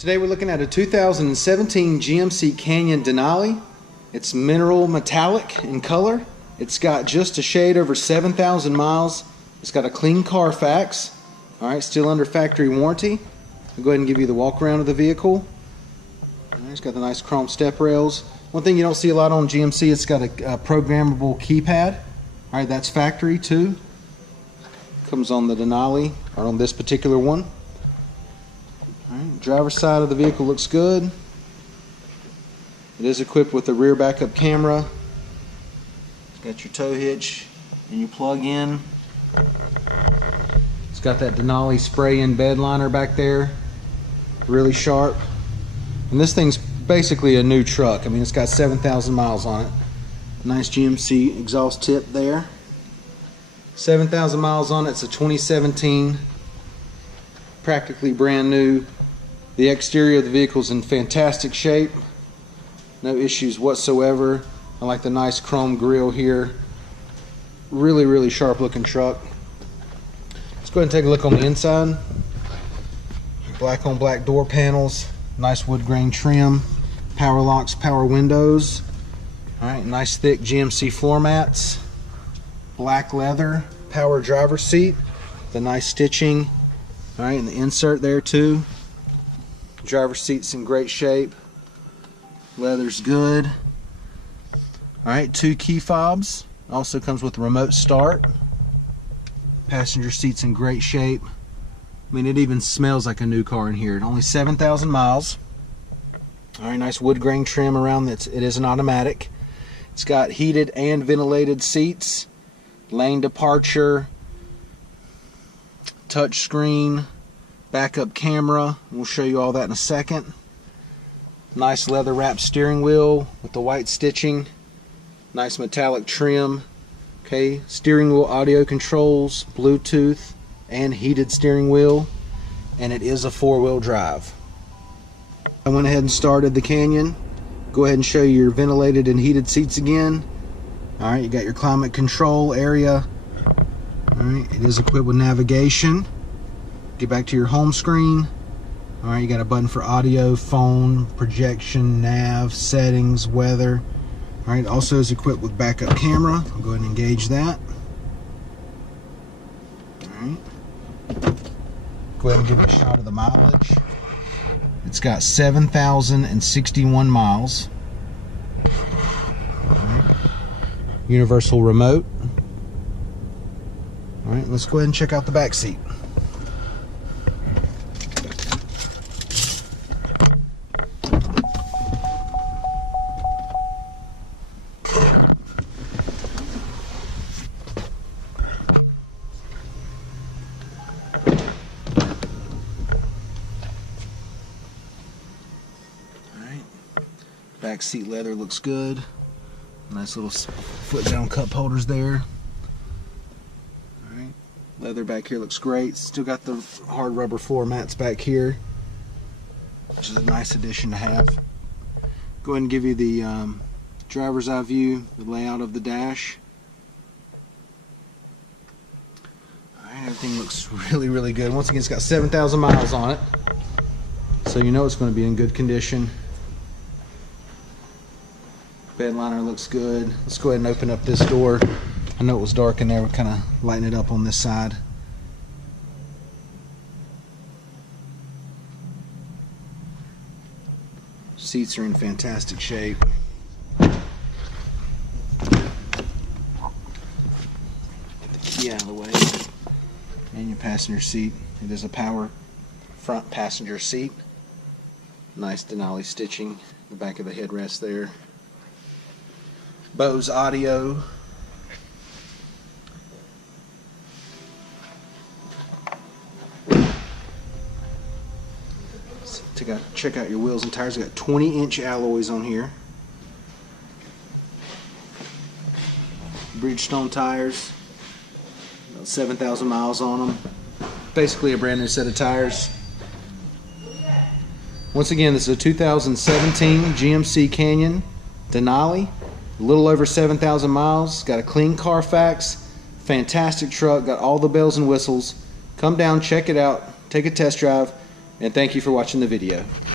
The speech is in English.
Today we're looking at a 2017 GMC Canyon Denali. It's mineral metallic in color. It's got just a shade over 7,000 miles. It's got a clean Carfax. Alright, still under factory warranty. I'll go ahead and give you the walk around of the vehicle. It's got the nice chrome step rails. One thing you don't see a lot on GMC, it's got a programmable keypad. Alright, that's factory too. Comes on the Denali, or on this particular one. Alright, driver's side of the vehicle looks good. It is equipped with a rear backup camera. It's got your tow hitch and your plug in. It's got that Denali spray-in bed liner back there. Really sharp. And this thing's basically a new truck. I mean, it's got 7,000 miles on it. Nice GMC exhaust tip there. 7,000 miles on it. It's a 2017. Practically brand new. The exterior of the vehicle is in fantastic shape. No issues whatsoever. I like the nice chrome grille here. Really sharp looking truck. Let's go ahead and take a look on the inside. Black on black door panels. Nice wood grain trim. Power locks, power windows. Alright, nice thick GMC floor mats. Black leather. Power driver seat. The nice stitching. Alright, and the insert there too. Driver's seat's in great shape. Leather's good. Alright, 2 key fobs. Also comes with a remote start. Passenger seat's in great shape. I mean, it even smells like a new car in here. Only 7,000 miles. Alright, nice wood grain trim around it. It is an automatic. It's got heated and ventilated seats. Lane departure. Touch screen. Backup camera. We'll show you all that in a second. Nice leather wrapped steering wheel with the white stitching. Nice metallic trim. Okay, steering wheel audio controls, Bluetooth, and heated steering wheel. And it is a 4-wheel drive. I went ahead and started the Canyon. Go ahead and show you your ventilated and heated seats again. Alright, you got your climate control area. Alright, it is equipped with navigation. Get back to your home screen. Alright, you got a button for audio, phone, projection, nav, settings, weather. Alright, also is equipped with backup camera. I'll go ahead and engage that. Alright. Go ahead and give you a shot of the mileage. It's got 7,061 miles. Alright. Universal remote. Alright, let's go ahead and check out the back seat. Back seat leather looks good. Nice little foot down cup holders there. Alright, leather back here looks great. Still got the hard rubber floor mats back here, which is a nice addition to have. Go ahead and give you the driver's eye view, the layout of the dash. Alright, everything looks really good. Once again, it's got 7,000 miles on it, so you know it's going to be in good condition. Bed liner looks good. Let's go ahead and open up this door. I know it was dark in there. We'll kind of lighten it up on this side. Seats are in fantastic shape. Get the key out of the way. And your passenger seat. It is a power front passenger seat. Nice Denali stitching. The back of the headrest there. Bose audio. Check out your wheels and tires. We got 20-inch alloys on here. Bridgestone tires. About 7,000 miles on them. Basically a brand new set of tires. Once again, this is a 2017 GMC Canyon Denali. A little over 7,000 miles. Got a clean Carfax. Fantastic truck. Got all the bells and whistles. Come down, check it out, take a test drive, and thank you for watching the video.